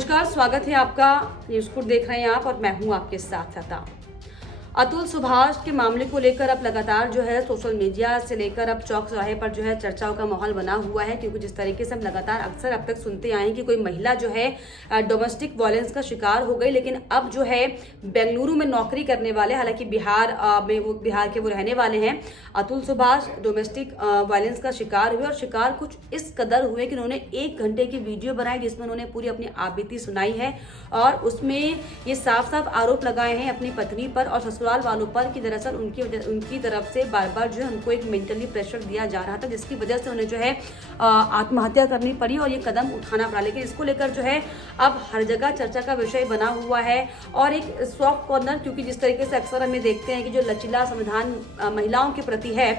नमस्कार, स्वागत है आपका। न्यूज़ कोड देख रहे हैं आप और मैं हूं आपके साथ लता। अतुल सुभाष के मामले को लेकर अब लगातार जो है सोशल मीडिया से लेकर अब चौक चौराहे पर जो है चर्चाओं का माहौल बना हुआ है, क्योंकि जिस तरीके से हम लगातार अक्सर अब तक सुनते आए हैं कि कोई महिला जो है डोमेस्टिक वायलेंस का शिकार हो गई, लेकिन अब जो है बेंगलुरु में नौकरी करने वाले, हालांकि बिहार के वो रहने वाले हैं, अतुल सुभाष डोमेस्टिक वायलेंस का शिकार हुए और शिकार कुछ इस कदर हुए कि उन्होंने 1 घंटे की वीडियो बनाई जिसमें उन्होंने पूरी अपनी आपबीती सुनाई है और उसमें ये साफ साफ आरोप लगाए हैं अपनी पत्नी पर और ससुराल वालों पर कि दरअसल उनकी तरफ से बार बार जो है उनको एक मेंटली प्रेशर दिया जा रहा था, जिसकी वजह से उन्हें जो है आत्महत्या करनी पड़ी और ये कदम उठाना पड़ा। लेकिन इसको लेकर जो है अब हर जगह चर्चा का विषय बना हुआ है और एक सॉफ्ट कॉर्नर, क्योंकि जिस तरीके से अक्सर हमें देखते हैं कि जो लचीला संविधान महिलाओं के प्रति है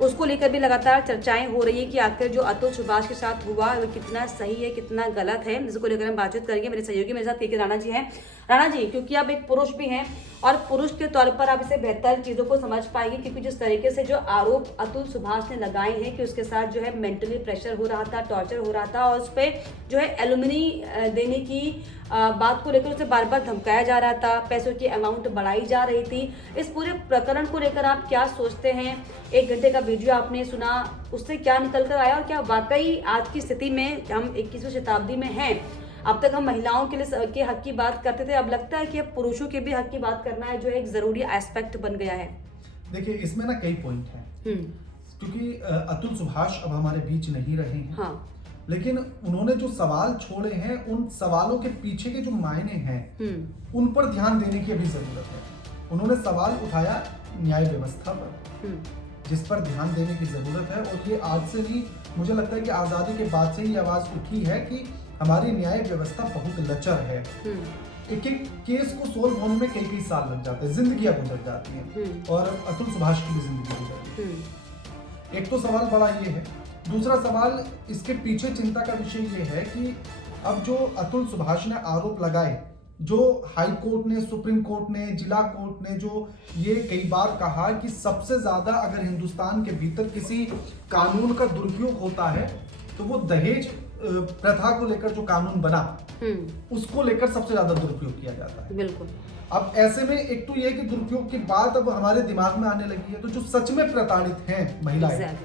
उसको लेकर भी लगातार चर्चाएं हो रही है कि आखिर जो अतुल सुभाष के साथ हुआ वो कितना सही है, कितना गलत है। इसको लेकर हम बातचीत करेंगे। मेरे सहयोगी मेरे साथ के राणा जी हैं। राणा जी, क्योंकि आप एक पुरुष भी हैं और पुरुष के तौर पर आप इसे बेहतर चीज़ों को समझ पाएंगे, क्योंकि जिस तरीके से जो आरोप अतुल सुभाष ने लगाए हैं कि उसके साथ जो है मेंटली प्रेशर हो रहा था, टॉर्चर हो रहा था और उस पर जो है एलुमनी देने की बात को लेकर उसे बार बार धमकाया जा रहा था, पैसों की अमाउंट बढ़ाई जा रही थी। इस पूरे प्रकरण को लेकर आप क्या सोचते हैं? 1 घंटे का वीडियो आपने सुना, उससे क्या निकल कर आया और क्या वाकई आज की स्थिति में हम 21वीं शताब्दी में हैं? अब तक हम महिलाओं के हक की बात करते थे, अब लगता है कि अब पुरुषों के भी हक की बात करना है, जो एक जरूरी एस्पेक्ट बन गया है। देखिए, इसमें ना कई पॉइंट हैं, क्योंकि अतुल सुभाष अब हमारे बीच नहीं रहे हैं। हाँ। लेकिन उन्होंने जो सवाल छोड़े हैं, उन सवालों के पीछे के जो मायने हैं उन पर ध्यान देने की अभी जरूरत है। उन्होंने सवाल उठाया न्याय व्यवस्था पर, जिस पर ध्यान देने की जरूरत है। और ये आज से नहीं, मुझे लगता है कि आजादी के बाद से ही आवाज उठी है कि हमारी न्याय व्यवस्था बहुत लचर है। एक एक केस को सोल्व होने में कई कई साल लग जाते हैं, जिंदगियां गुजर जाती हैं और अतुल सुभाष की भी जिंदगी गुजर गई। एक तो सवाल बड़ा ये है। दूसरा सवाल, इसके पीछे चिंता का विषय ये है कि अब जो अतुल सुभाष ने आरोप लगाए, जो हाई कोर्ट ने, सुप्रीम कोर्ट ने, जिला कोर्ट ने जो ये कई बार कहा कि सबसे ज्यादा अगर हिंदुस्तान के भीतर किसी कानून का दुरुपयोग होता है तो वो दहेज प्रथा को लेकर जो कानून बना उसको लेकर सबसे ज्यादा दुरुपयोग किया जाता है। बिल्कुल। अब ऐसे में एक तो ये कि दुरुपयोग की बात अब हमारे दिमाग में आने लगी है, तो जो सच में प्रताड़ित हैं महिलाएं,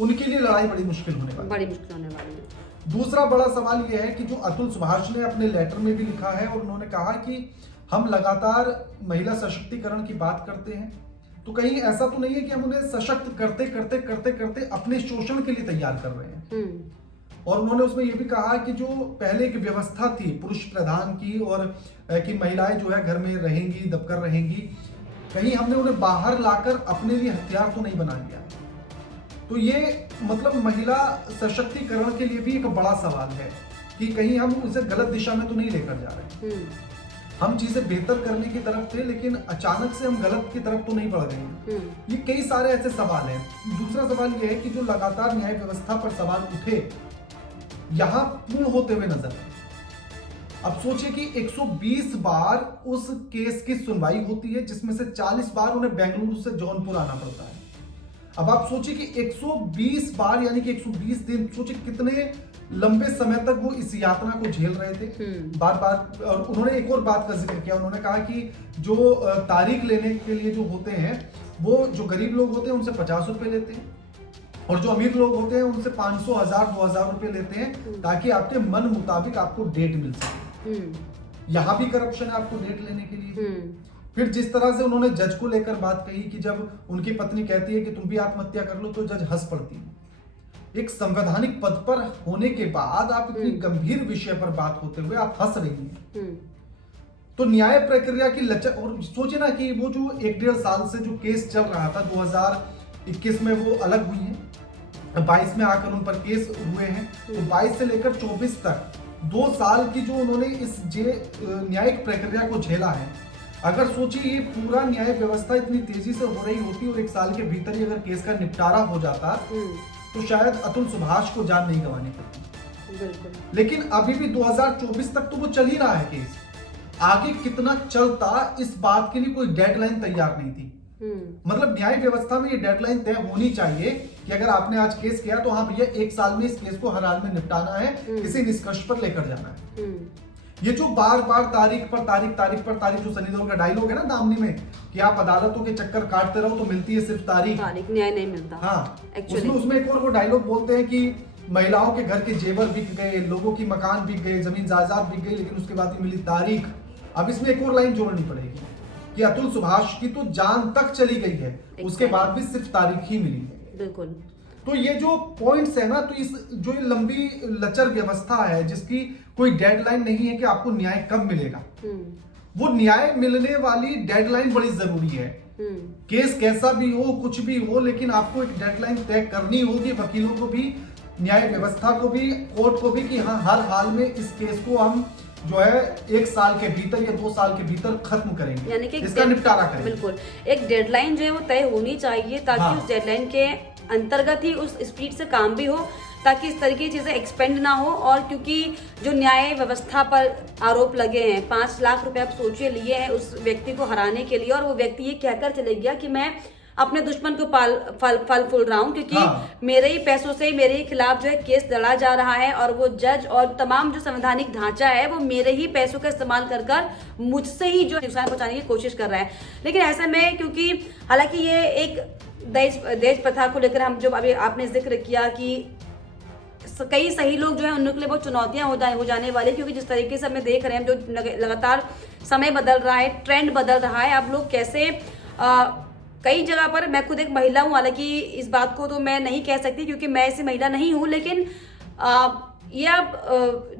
उनके लिए लड़ाई बड़ी मुश्किल होने वाली है। दूसरा बड़ा सवाल यह है कि जो अतुल सुभाष ने अपने लेटर में भी लिखा है और उन्होंने कहा कि हम लगातार महिला सशक्तिकरण की बात करते हैं, तो कहीं ऐसा तो नहीं है कि हम उन्हें सशक्त करते करते करते करते अपने शोषण के लिए तैयार कर रहे हैं। और उन्होंने उसमें यह भी कहा कि जो पहले की व्यवस्था थी पुरुष प्रधान की और कि महिलाएं जो है घर में रहेंगी, दबकर रहेंगी, कहीं हमने उन्हें बाहर लाकर अपने लिए हथियार तो नहीं बना लिया। तो ये मतलब महिला सशक्तिकरण के लिए भी एक बड़ा सवाल है कि कहीं हम उसे गलत दिशा में तो नहीं लेकर जा रहे। हम चीजें बेहतर करने की तरफ थे, लेकिन अचानक से हम गलत की तरफ तो नहीं बढ़ रहे हैं। ये कई सारे ऐसे सवाल हैं। दूसरा सवाल ये है कि जो लगातार न्याय व्यवस्था पर सवाल उठे यहां पूर्ण होते हुए नजर आए। अब सोचिए कि 120 बार उस केस की सुनवाई होती है, जिसमें से 40 बार उन्हें बेंगलुरु से जौनपुर आना पड़ता है। अब आप सोचिए कि 120 बार यानी कि 120 दिन, सोचिए कितने लंबे समय तक वो इस यातना को झेल रहे थे बार बार। और उन्होंने एक और बात का जिक्र किया, उन्होंने कहा कि जो तारीख लेने के लिए जो होते हैं वो जो गरीब लोग होते हैं उनसे 50 रुपए लेते हैं और जो अमीर लोग होते हैं उनसे 500, 1000, 2000 रुपए लेते हैं ताकि आपके मन मुताबिक आपको डेट मिल सके। यहां भी करप्शन है आपको डेट लेने के लिए। फिर जिस तरह से उन्होंने जज को लेकर बात कही कि जब उनकी पत्नी कहती है कि तुम भी आत्महत्या कर लो, तो जज हंस पड़ती है। एक संवैधानिक पद पर होने के बाद आप इतनी गंभीर विषय पर बात होते हुए आप हंस रही हैं। तो न्याय प्रक्रिया की लचर, और सोचिए ना कि वो जो 1-1.5 साल से जो केस चल रहा था, 2021 में वो अलग हुई है, 22 में आकर उन पर केस हुए हैं, तो 22 से लेकर 24 तक 2 साल की जो उन्होंने इस न्यायिक प्रक्रिया को झेला है। अगर सोचिए ये पूरा न्याय व्यवस्था इतनी तेजी से हो रही होती और 1 साल के भीतर ही अगर केस का निपटारा हो जाता तो शायद अतुल सुभाष को जान नहीं गंवानी पड़ती। लेकिन अभी भी 2024 तक तो वो चल ही रहा है केस। आगे कितना चलता इस बात के लिए कोई डेडलाइन तैयार नहीं थी। मतलब न्याय व्यवस्था में ये डेडलाइन तय होनी चाहिए कि अगर आपने आज केस किया तो हाँ भैया 1 साल में इस केस को हर हाल में निपटाना है, किसी निष्कर्ष पर लेकर जाना है। ये जो बार बार तारीख पर तारीख जो सनी देओल का डायलॉग है ना दामनी में कि आप अदालतों के चक्कर काटते रहो तो मिलती है सिर्फ तारीख, न्याय नहीं मिलता। हाँ, उसमें एक और वो डायलॉग बोलते हैं कि महिलाओं के घर के जेवर बिक गए, लोगों की मकान बिक गए, जमीन जायदाद बिक गई, लेकिन उसके बाद मिली तारीख। अब इसमें एक और लाइन जोड़नी पड़ेगी कि अतुल सुभाष की तो जान तक चली गई है, उसके बाद भी सिर्फ तारीख ही मिली है। बिल्कुल। तो ये जो पॉइंट्स है ना, तो इस जो ये लंबी लचर व्यवस्था है जिसकी कोई डेडलाइन नहीं है कि आपको न्याय कब मिलेगा, वो न्याय मिलने वाली डेडलाइन बड़ी जरूरी है। केस कैसा भी हो, कुछ भी हो, लेकिन आपको एक डेडलाइन तय करनी होगी, वकीलों को भी, न्याय व्यवस्था को भी, कोर्ट को भी, कि हाँ हर हाल में इस केस को हम जो है 1 साल के भीतर या 2 साल के भीतर खत्म करेंगे, यानी कि इसका निपटारा करेंगे। बिल्कुल, एक डेडलाइन जो है वो तय होनी चाहिए ताकि उस डेडलाइन के अंतर्गत ही उस स्पीड से काम भी हो, ताकि इस तरह की चीजें एक्सपेंड ना हो। और क्योंकि जो न्याय व्यवस्था पर आरोप लगे हैं, 5 लाख रुपए आप सोचिए लिए हैं उस व्यक्ति को हराने के लिए, और वो व्यक्ति ये कहकर चले गया कि मैं अपने दुश्मन को फल फूल रहा हूँ क्योंकि मेरे ही पैसों से मेरे ही खिलाफ जो है केस लड़ा जा रहा है, और वो जज और तमाम जो संवैधानिक ढांचा है वो मेरे ही पैसों का इस्तेमाल कर कर मुझसे ही जो नुकसान पहुंचाने की कोशिश कर रहा है। लेकिन ऐसे में, क्योंकि हालांकि ये एक दहेज प्रथा को लेकर हम जो अभी आपने जिक्र किया कि कई सही लोग जो है उनके लिए बहुत चुनौतियां हो जाने वाली, क्योंकि जिस तरीके से हमें देख रहे हैं जो लगातार समय बदल रहा है, ट्रेंड बदल रहा है, अब लोग कैसे कई जगह पर, मैं खुद एक महिला हूँ, हालांकि इस बात को तो मैं नहीं कह सकती क्योंकि मैं ऐसी महिला नहीं हूँ, लेकिन ये आप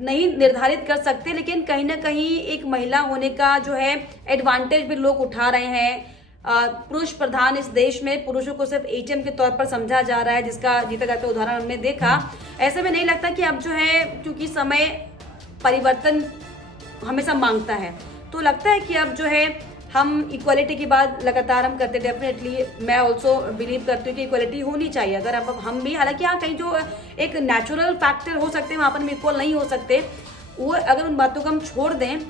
नहीं निर्धारित कर सकते, लेकिन कहीं ना कहीं एक महिला होने का जो है एडवांटेज भी लोग उठा रहे हैं। पुरुष प्रधान इस देश में पुरुषों को सिर्फ एटीएम के तौर पर समझा जा रहा है, जिसका जीता जाता उदाहरण हमने देखा। ऐसे में नहीं लगता कि अब जो है, क्योंकि समय परिवर्तन हमेशा मांगता है, तो लगता है कि अब जो है हम इक्वालिटी की बात लगातार हम करते, डेफिनेटली मैं ऑल्सो बिलीव करती हूँ कि इक्वालिटी होनी चाहिए। अगर अब हम भी, हालांकि यहाँ कहीं जो एक नेचुरल फैक्टर हो सकते हैं वहाँ पर हम इक्वल नहीं हो सकते, वो अगर उन बातों को हम छोड़ दें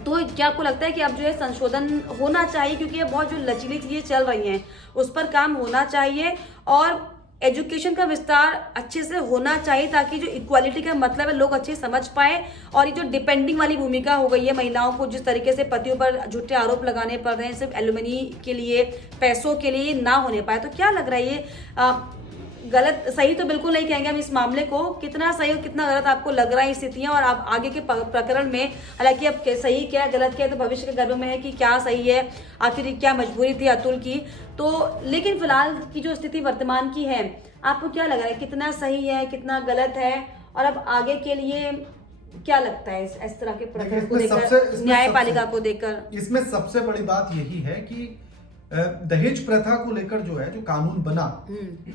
तो क्या आपको लगता है कि अब जो है संशोधन होना चाहिए, क्योंकि ये बहुत जो लचीली चीजें चल रही हैं उस पर काम होना चाहिए, और एजुकेशन का विस्तार अच्छे से होना चाहिए ताकि जो इक्वालिटी का मतलब है लोग अच्छे समझ पाए, और ये जो डिपेंडिंग वाली भूमिका हो गई है महिलाओं को, जिस तरीके से पतियों पर झूठे आरोप लगाने पड़ रहे हैं सिर्फ एलुमनी के लिए, पैसों के लिए, ना होने पाए। तो क्या लग रहा है ये गलत, सही तो बिल्कुल नहीं कहेंगे हम इस मामले को, कितना सही और कितना गलत आपको लग रहा है स्थितियां, और आप आगे के प्रकरण में, हालांकि अब सही क्या है गलत क्या है तो भविष्य के गर्भ में है कि क्या सही है, आखिर क्या मजबूरी थी अतुल की, तो लेकिन फिलहाल की जो स्थिति वर्तमान की है, आपको क्या लग रहा है कितना सही है कितना गलत है, और अब आगे के लिए क्या लगता है इस तरह के प्रकरण को लेकर, न्यायपालिका को देकर? इसमें सबसे बड़ी बात यही है कि दहेज प्रथा को लेकर जो है, जो कानून बना,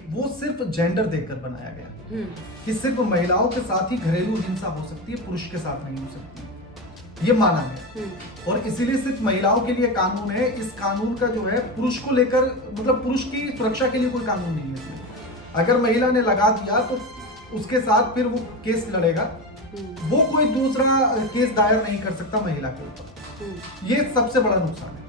वो सिर्फ जेंडर देखकर बनाया गया कि सिर्फ महिलाओं के साथ ही घरेलू हिंसा हो सकती है, पुरुष के साथ नहीं हो सकती, ये माना गया। और इसीलिए सिर्फ महिलाओं के लिए कानून है। इस कानून का जो है पुरुष को लेकर, मतलब पुरुष की सुरक्षा के लिए कोई कानून नहीं है। अगर महिला ने लगा दिया तो उसके साथ फिर वो केस लड़ेगा, वो कोई दूसरा केस दायर नहीं कर सकता महिला के ऊपर। ये सबसे बड़ा नुकसान है।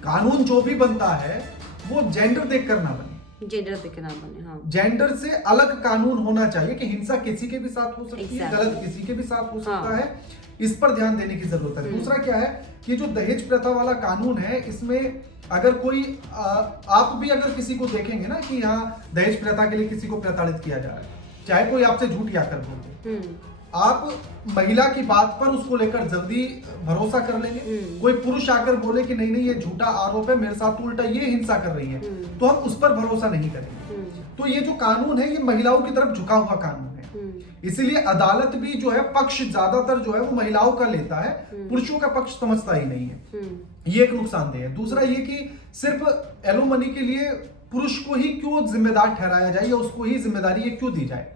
कानून जो भी बनता है वो जेंडर देखकर ना बने, जेंडर देखकर ना बने, हाँ। जेंडर से अलग कानून होना चाहिए कि हिंसा किसी के भी साथ हो सकती है, गलत किसी के भी साथ हो सकता है, इस पर ध्यान देने की जरूरत है। दूसरा क्या है कि जो दहेज प्रथा वाला कानून है, इसमें अगर कोई आप भी अगर किसी को देखेंगे ना कि यहाँ दहेज प्रथा के लिए किसी को प्रताड़ित किया जा रहा है, चाहे कोई आपसे झूठ आकर बोले, आप महिला की बात पर उसको लेकर जल्दी भरोसा कर लेंगे। कोई पुरुष आकर बोले कि नहीं ये झूठा आरोप है, मेरे साथ उल्टा ये हिंसा कर रही है, तो हम उस पर भरोसा नहीं करेंगे। तो ये जो कानून है ये महिलाओं की तरफ झुका हुआ कानून है, इसीलिए अदालत भी जो है पक्ष ज्यादातर जो है वो महिलाओं का लेता है, पुरुषों का पक्ष समझता ही नहीं है। ये एक नुकसानदेह है। दूसरा ये कि सिर्फ एलोमनी के लिए पुरुष को ही क्यों जिम्मेदार ठहराया जाए या उसको ही जिम्मेदारी ये क्यों दी जाए?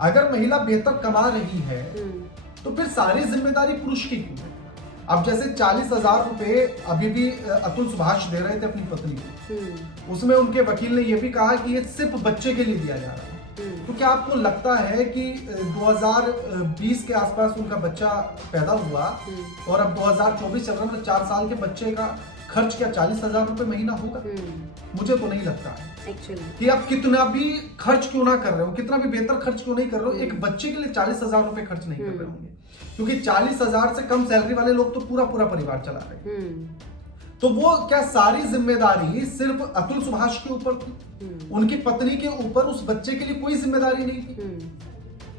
अगर महिला बेहतर कमा रही है तो फिर सारी जिम्मेदारी पुरुष की क्यों है? अब जैसे 40,000 रुपए अभी भी अतुल सुभाष दे रहे थे अपनी पत्नी को, उसमें उनके वकील ने यह भी कहा कि ये सिर्फ बच्चे के लिए दिया जा रहा है। तो क्या आपको लगता है कि 2020 के आसपास उनका बच्चा पैदा हुआ और अब 2024 चल रहा है, 4 साल के बच्चे का खर्च क्या 40,000 रुपए महीना होगा? मुझे तो नहीं लगता है एक्चुअली कि आप कितना भी खर्च क्यों ना कर रहे हो, कितना भी बेहतर खर्च क्यों नहीं कर रहे हो, एक बच्चे के लिए 40,000 रुपए खर्च नहीं कर रहे होंगे, क्योंकि 40,000 से कम सैलरी वाले लोग तो पूरा पूरा परिवार चला रहे हैं। तो वो क्या सारी जिम्मेदारी सिर्फ अतुल सुभाष के ऊपर थी? उनकी पत्नी के ऊपर उस बच्चे के लिए कोई जिम्मेदारी नहीं थी।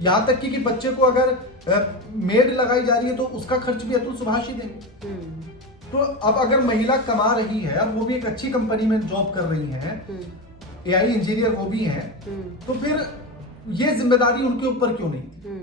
यहां तक कि बच्चे को अगर मेड लगाई जा रही है तो उसका खर्च भी अतुल सुभाष ही देंगे। तो अब अगर महिला कमा रही है, अब वो भी एक अच्छी कंपनी में जॉब कर रही है, AI इंजीनियर वो भी है, तो फिर ये जिम्मेदारी उनके ऊपर क्यों नहीं?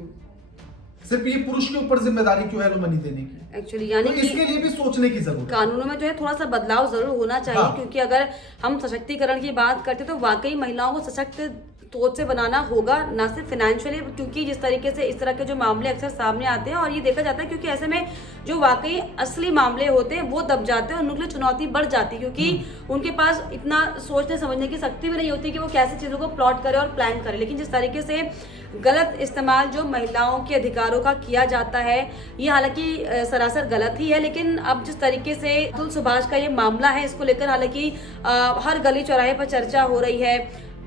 सिर्फ ये पुरुष के ऊपर जिम्मेदारी क्यों है एलुमनी देने की? एक्चुअली यानी तो इसके लिए भी सोचने की जरूरत है। कानूनों में जो है थोड़ा सा बदलाव जरूर होना चाहिए। हाँ। क्योंकि अगर हम सशक्तिकरण की बात करते तो वाकई महिलाओं को सशक्त सोच से बनाना होगा, ना सिर्फ फाइनेंशियली, क्योंकि जिस तरीके से इस तरह के जो मामले अक्सर सामने आते हैं और ये देखा जाता है, क्योंकि ऐसे में जो वाकई असली मामले होते हैं वो दब जाते हैं और उनके लिए चुनौती बढ़ जाती है, क्योंकि उनके पास इतना सोचने समझने की शक्ति भी नहीं होती कि वो कैसे चीजों को प्लॉट करे और प्लान करे। लेकिन जिस तरीके से गलत इस्तेमाल जो महिलाओं के अधिकारों का किया जाता है, ये हालांकि सरासर गलत ही है, लेकिन अब जिस तरीके से अतुल सुभाष का ये मामला है, इसको लेकर हालांकि हर गली चौराहे पर चर्चा हो रही है।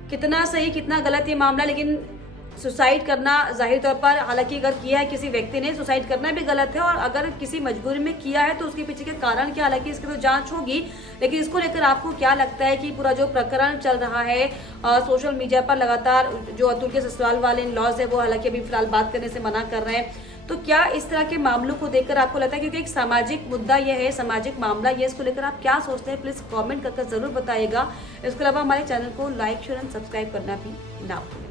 कितना सही कितना गलत ये मामला, लेकिन सुसाइड करना जाहिर तौर पर, हालांकि अगर किया है किसी व्यक्ति ने, सुसाइड करना भी गलत है, और अगर किसी मजबूरी में किया है तो उसके पीछे के कारण क्या, हालांकि इसकी तो जांच होगी। लेकिन इसको लेकर आपको क्या लगता है कि पूरा जो प्रकरण चल रहा है सोशल मीडिया पर लगातार, जो अतुल के ससुराल वाले इन-लॉज है वो हालांकि अभी फिलहाल बात करने से मना कर रहे हैं, तो क्या इस तरह के मामलों को देखकर आपको लगता है, क्योंकि एक सामाजिक मुद्दा यह है, सामाजिक मामला ये, इसको लेकर आप क्या सोचते हैं, प्लीज कमेंट करके जरूर बताइएगा। इसके अलावा हमारे चैनल को लाइक शेयर एंड सब्सक्राइब करना भी ना भूलें।